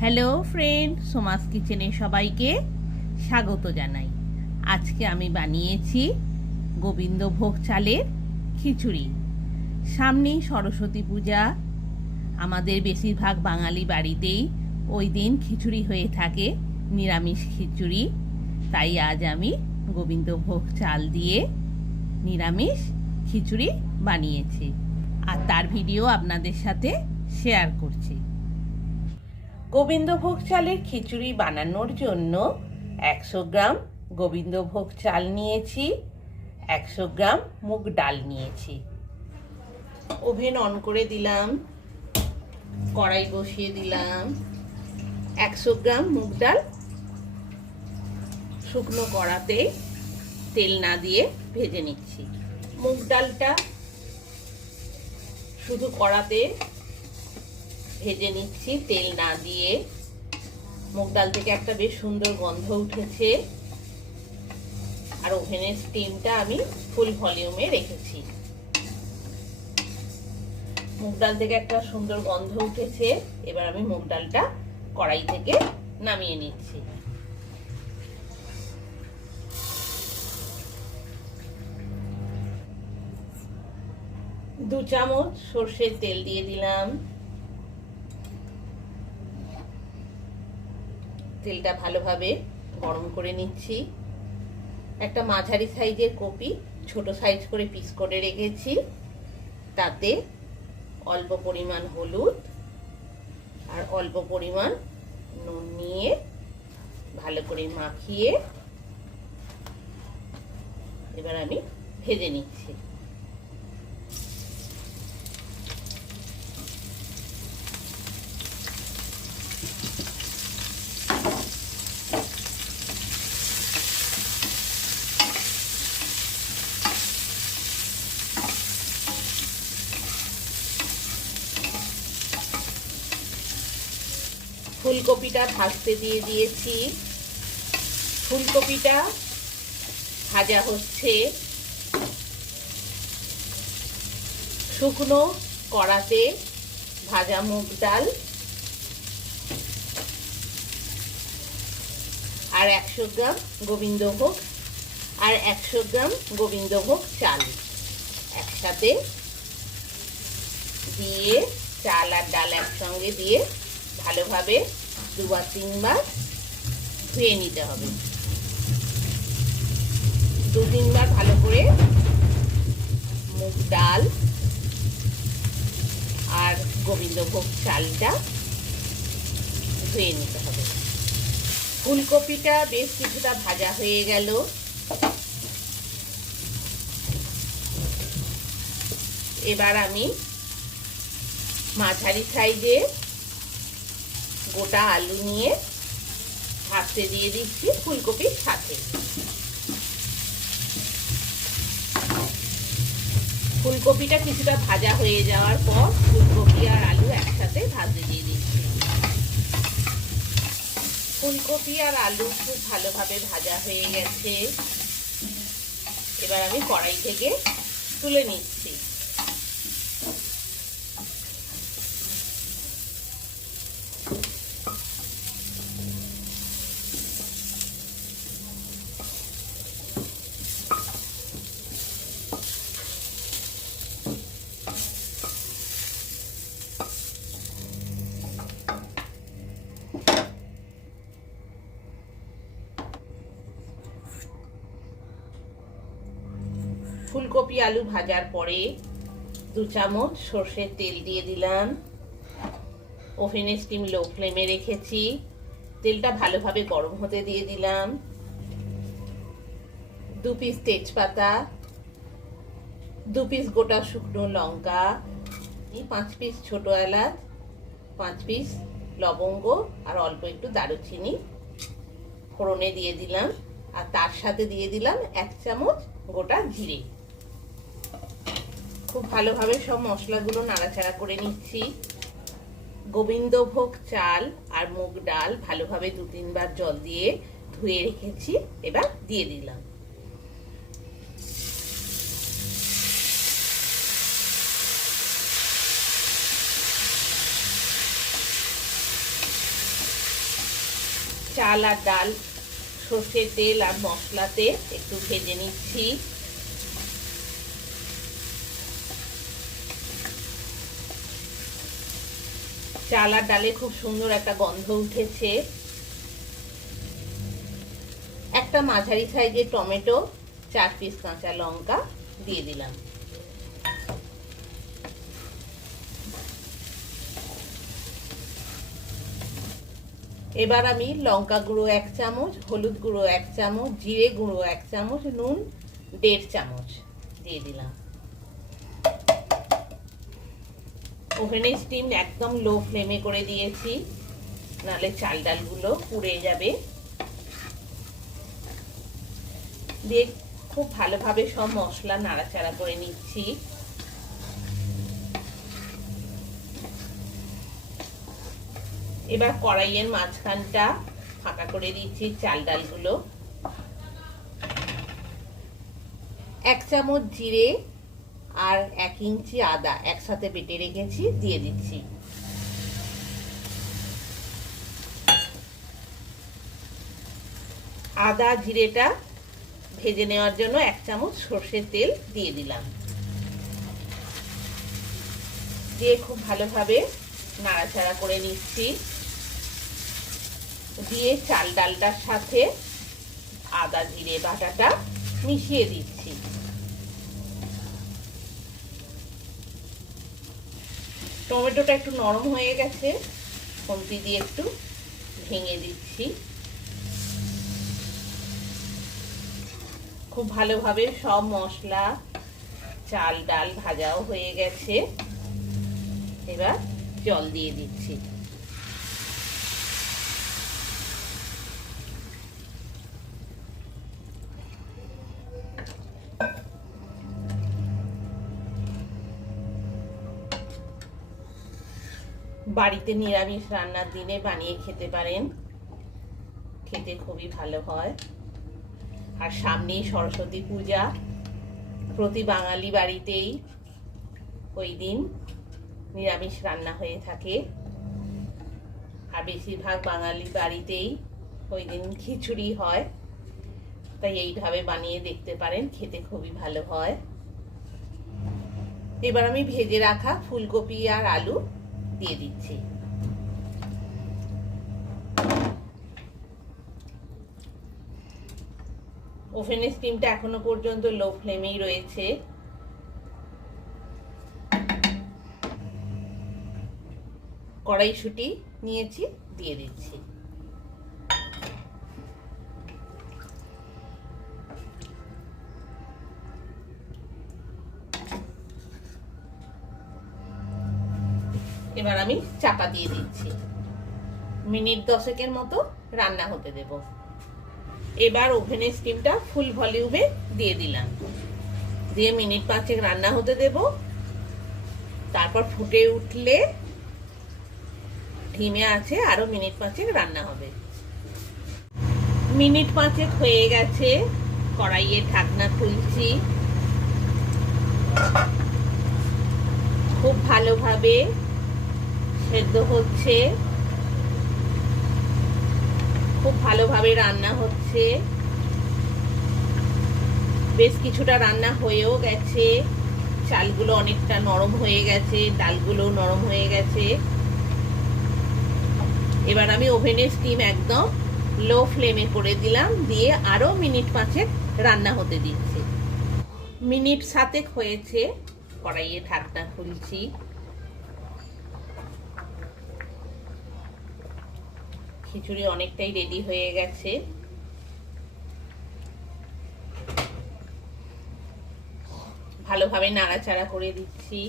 Hello friend, Soma's কিচেনে সবাইকে স্বাগত জানাই। আজকে আমি বানিয়েছি গোবিন্দভোগ চালের খিচুড়ি। সামনেই সরস্বতী পূজা। আমাদের বেশিরভাগ বাঙালি বাড়িতেই ওই দিন খিচুড়ি হয়ে থাকে, নিরামিষ খিচুড়ি। তাই আজ আমি গোবিন্দভোগ চাল দিয়ে নিরামিষ খিচুড়ি বানিয়েছি, আর তার ভিডিও আপনাদের সাথে শেয়ার করছি। গোবিন্দভোগ চালের খিচুড়ি বানানোর জন্য 100 গ্রাম গোবিন্দভোগ চাল নিয়েছি, 100 গ্রাম মুগ ডাল নিয়েছি। ওভেন অন করে দিলাম, কড়াই বসিয়ে দিলাম। 100 গ্রাম মুগ ডাল শুকনো কড়াতে তেল না দিয়ে ভেজে নিচ্ছি। মুগ ডালটা শুধু কড়াতে ভেজে নিচ্ছি, তেল না দিয়ে। মুগ ডাল থেকে একটা বেশ সুন্দর গন্ধ উঠেছে, আর ওভেনের স্টিমটা আমি ফুল ভলিউমে রেখেছি। মুগ ডাল থেকে একটা সুন্দর গন্ধ উঠেছে, এবার আমি মুগ ডালটা কড়াই থেকে নামিয়ে নিচ্ছি। দু চামচ সর্ষের তেল দিয়ে দিলাম। তেলটা ভালোভাবে গরম করে নিচ্ছি। একটা মাঝারি সাইজের কপি ছোট সাইজ করে পিস করে রেখেছি, তাতে অল্প পরিমাণ হলুদ আর অল্প পরিমাণ নুন নিয়ে ভালো করে মাখিয়ে এবার আমি ভেজে নিচ্ছি। ফুলকপিটা ভাজতে দিয়ে দিয়েছি। ফুলকপিটা ভাজা হচ্ছে। শুকনো কড়াতে ভাজা মুগ ডাল আর 100 গ্রাম গোবিন্দভোগ আর 100 গ্রাম গোবিন্দভোগ চাল একসাথে দিয়ে, চাল আর ডাল একসঙ্গে দিয়ে ভালোভাবে 2-3 বার ধুয়ে নিতে হবে। 2-3 বার ভালো করে মুগ ডাল আর গোবিন্দভোগ চালটা ধুয়ে নিতে হবে। ফুলকপিটা বেশ কিছুটা ভাজা হয়ে গেল। এবার আমি মাঝারি সাইজে গোটা আলু নিয়ে ভাজতে দিয়ে দিচ্ছি ফুলকপির সাথে। ফুলকপিটা কিছুটা ভাজা হয়ে যাওয়ার পর ফুলকপি আর আলু একসাথে ভাজতে দিয়ে দিচ্ছি। ফুলকপি আর আলু খুব ভালোভাবে ভাজা হয়ে গেছে। এবার আমি কড়াই থেকে তুলে নিচ্ছি। ফুলকপি আলু ভাজার পরে 2 চামচ সর্ষের তেল দিয়ে দিলাম। ওভেনের স্টিম লো ফ্লেমে রেখেছি। তেলটা ভালোভাবে গরম হতে দিয়ে দিলাম। 2 পিস তেজপাতা, 2 পিস গোটা শুকনো লঙ্কা, 5 পিস ছোট এলাচ, 5 পিস লবঙ্গ আর অল্প একটু দারুচিনি ফোড়নে দিয়ে দিলাম। আর তার সাথে দিয়ে দিলাম 1 চামচ গোটা জিরে। খুব ভালোভাবে সব মশলাগুলো নাড়াচাড়া করে নিচ্ছি। গোবিন্দভোগ চাল আর মুগ ডাল ভালোভাবে 2-3 বার জল দিয়ে ধুয়ে রেখেছি, এবার দিয়ে দিলাম। চাল আর ডাল সর্ষের তেল আর মশলাতে একটু ভেজে নিচ্ছি। চাল আর ডালে খুব সুন্দর একটা গন্ধ উঠেছে। একটা মাঝারি সাইজের টমেটো, 4 পিস কাঁচা লঙ্কা দিয়ে দিলাম। এবার আমি লঙ্কা গুঁড়ো 1 চামচ, হলুদ গুঁড়ো 1 চামচ, জিরে গুঁড়ো 1 চামচ, নুন 1.5 চামচ দিয়ে দিলাম। ওভেনের স্টিম একদম লো ফ্লেমে করে দিয়েছি, নাহলে চাল ডালগুলো পুড়ে যাবে। দিয়ে খুব ভালোভাবে সব মশলা নাড়াচাড়া করে নিচ্ছি। এবার কড়াইয়ের মাঝখানটা ফাঁকা করে দিচ্ছি চাল ডালগুলো। 1 চামচ জিরে আর 1 ইঞ্চি আদা একসাথে বেটে রেখেছি, দিয়ে দিচ্ছি। আদা জিরেটা ভেজে নেওয়ার জন্য 1 চামচ সর্ষের তেল দিয়ে দিলাম। দিয়ে খুব ভালোভাবে নাড়াচাড়া করে নিচ্ছি। দিয়ে চাল ডালটার সাথে আদা জিরে বাটাটা মিশিয়ে দিচ্ছি। টমেটোটা একটু নরম হয়ে গেছে, খুন্তি দিয়ে একটু ভেঙে দিচ্ছি। খুব ভালোভাবে সব মশলা চাল ডাল ভাজাও হয়ে গেছে। এবার জল দিয়ে দিচ্ছি। বাড়িতে নিরামিষ রান্নার দিনে বানিয়ে খেতে পারেন, খেতে খুবই ভালো হয়। আর সামনেই সরস্বতী পূজা, প্রতি বাঙালি বাড়িতেই ওই দিন নিরামিষ রান্না হয়ে থাকে। আর বেশিরভাগ বাঙালি বাড়িতেই ওই দিন খিচুড়ি হয়, তাই এইভাবে বানিয়ে দেখতে পারেন, খেতে খুবই ভালো হয়। এবার আমি ভেজে রাখা ফুলকপি আর আলু দিয়ে দিচ্ছি। ওভেনের স্টিমটা এখনো পর্যন্ত লো ফ্লেমেই রয়েছে। কড়াইশুঁটি নিয়েছি, দিয়ে দিচ্ছি। এবার আমি চাপা দিয়ে দিচ্ছি। মিনিট 10 মতো রান্না হতে দেব। এবার ওভেনের স্টিমটা ফুল ভলিউমে দিয়ে দিলাম, দিয়ে মিনিট 5 রান্না হতে দেব। তারপর ফুটে উঠলে ধিমে আছে আরো মিনিট 5 রান্না হবে। মিনিট 5 হয়ে গেছে, কড়াইয়ের ঢাকনা খুলছি। খুব ভালোভাবে সেদ্ধ হচ্ছে, খুব ভালোভাবে রান্না হচ্ছে। বেশ কিছুটা রান্না হয়েও গেছে, চালগুলো অনেকটা নরম হয়ে গেছে, ডালগুলো নরম হয়ে গেছে। এবার আমি ওভেনের স্টিম একদম লো ফ্লেমে করে দিলাম, দিয়ে আরো মিনিট 5 রান্না হতে দিচ্ছি। মিনিট 7 হয়েছে, কড়াইয়ে ঢাকনা খুলছি। খিচুড়ি অনেকটাই রেডি হয়ে গেছে। ভালোভাবে নাড়াচাড়া করে দিচ্ছি,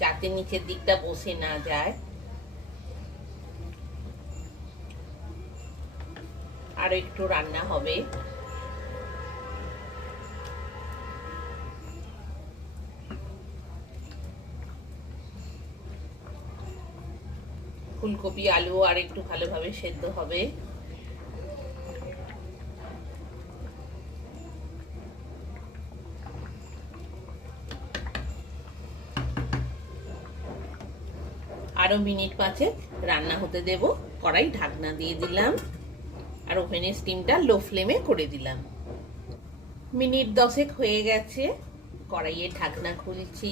যাতে নিচের দিকটা বসে না যায়। আরো একটু রান্না হবে। ফুলকপি আলু আর একটু ভালোভাবে সেদ্ধ হবে। আরো আরো মিনিট 5 রান্না হতে দেব। কড়াই ঢাকনা দিয়ে দিলাম আর ওভেনের স্টিমটা লো ফ্লেমে করে দিলাম। মিনিট 10 হয়ে গেছে, কড়াইয়ের ঢাকনা খুলছি।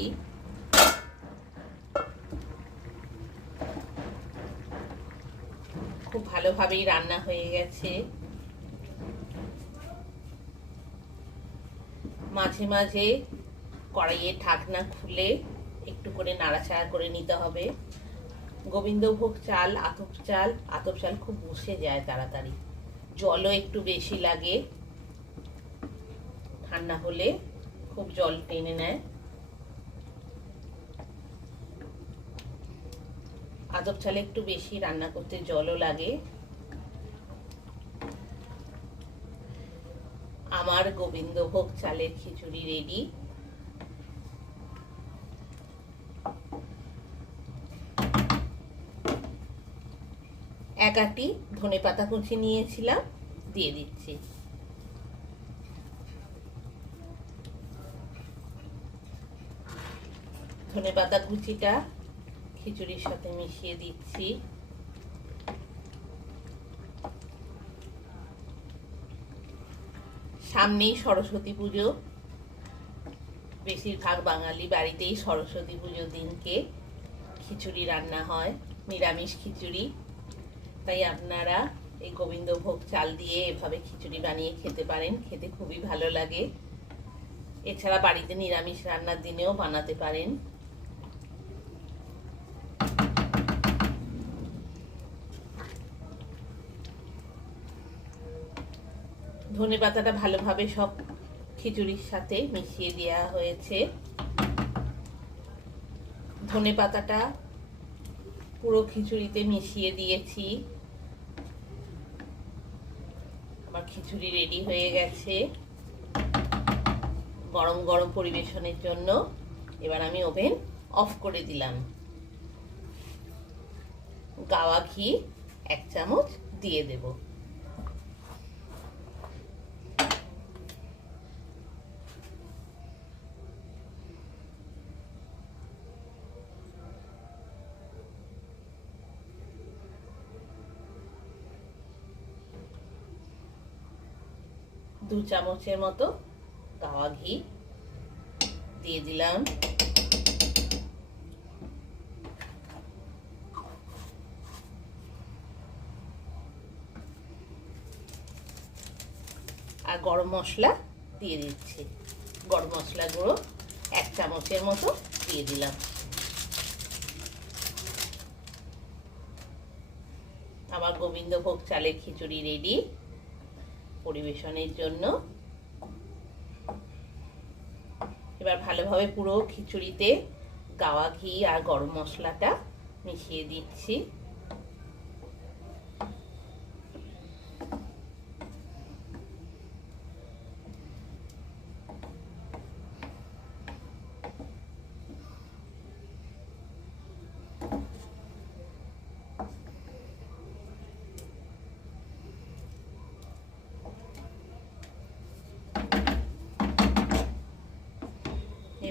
খুব ভালোভাবেই রান্না হয়ে গেছে। মাঝে মাঝে কড়াইয়ের ঢাকনা খুলে একটু করে নাড়াচাড়া করে নিতে হবে। গোবিন্দভোগ চাল আতপ চাল খুব বসে যায় তাড়াতাড়ি, জলও একটু বেশি লাগে, ঠান্ডা হলে খুব জল টেনে নেয়। আতপ চালে একটু বেশি রান্না করতে জলও লাগে। আমার গোবিন্দভোগ চালের খিচুড়ি রেডি। এক আটি ধনেপাতা কুচি নিয়েছিলাম, দিয়ে দিচ্ছি। ধনেপাতা কুচিটা খিচুড়ির সাথে মিশিয়ে দিচ্ছি। সামনেই সরস্বতী পুজো, বেশিরভাগ বাঙালি বাড়িতেই সরস্বতী পুজো দিনকে খিচুড়ি রান্না হয়, নিরামিষ খিচুড়ি। তাই আপনারা এই গোবিন্দভোগ চাল দিয়ে এভাবে খিচুড়ি বানিয়ে খেতে পারেন, খেতে খুবই ভালো লাগে। এছাড়া বাড়িতে নিরামিষ রান্নার দিনেও বানাতে পারেন। ধনেপাতাটা ভালোভাবে সব খিচুড়ির সাথে মিশিয়ে দেওয়া হয়েছে। ধনেপাতাটা পুরো খিচুড়িতে মিশিয়ে দিয়েছি। আমার খিচুড়ি রেডি হয়ে গেছে গরম গরম পরিবেশনের জন্য। এবার আমি ওভেন অফ করে দিলাম। গাওয়া ঘি 1 চামচ দিয়ে দেব। দু চামচের মতো গাওয়া ঘি দিয়ে দিলাম। আর গরম মশলা দিয়ে দিচ্ছি। গরম মশলা গুঁড়ো 1 চামচের মতো দিয়ে দিলাম। আমার গোবিন্দভোগ চালের খিচুড়ি রেডি পরিবেশনের জন্য। এবার ভালোভাবে পুরো খিচুড়িতে গাওয়া ঘি আর গরম মশলাটা মিশিয়ে দিচ্ছি।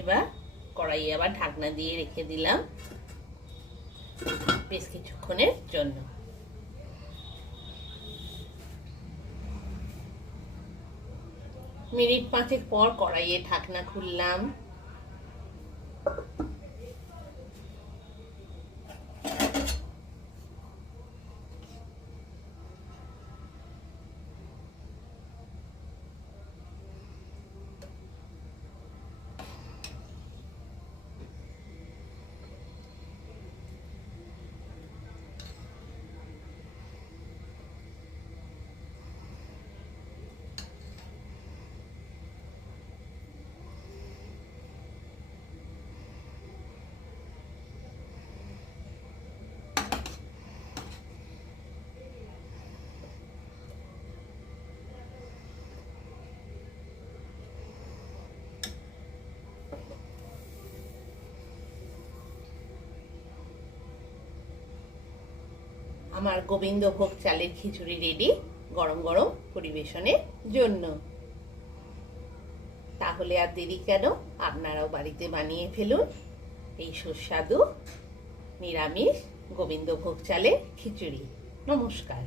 এবার কড়াইয়ে আবার ঢাকনা দিয়ে রেখে দিলাম বেশ কিছুক্ষণের জন্য। মিনিট 5 পর কড়াইয়ে ঢাকনা খুললাম। আমার গোবিন্দভোগ চালের খিচুড়ি রেডি গরম গরম পরিবেশনের জন্য। তাহলে আর দেরি কেন, আপনারাও বাড়িতে বানিয়ে ফেলুন এই সুস্বাদু নিরামিষ গোবিন্দভোগ চালের খিচুড়ি। নমস্কার।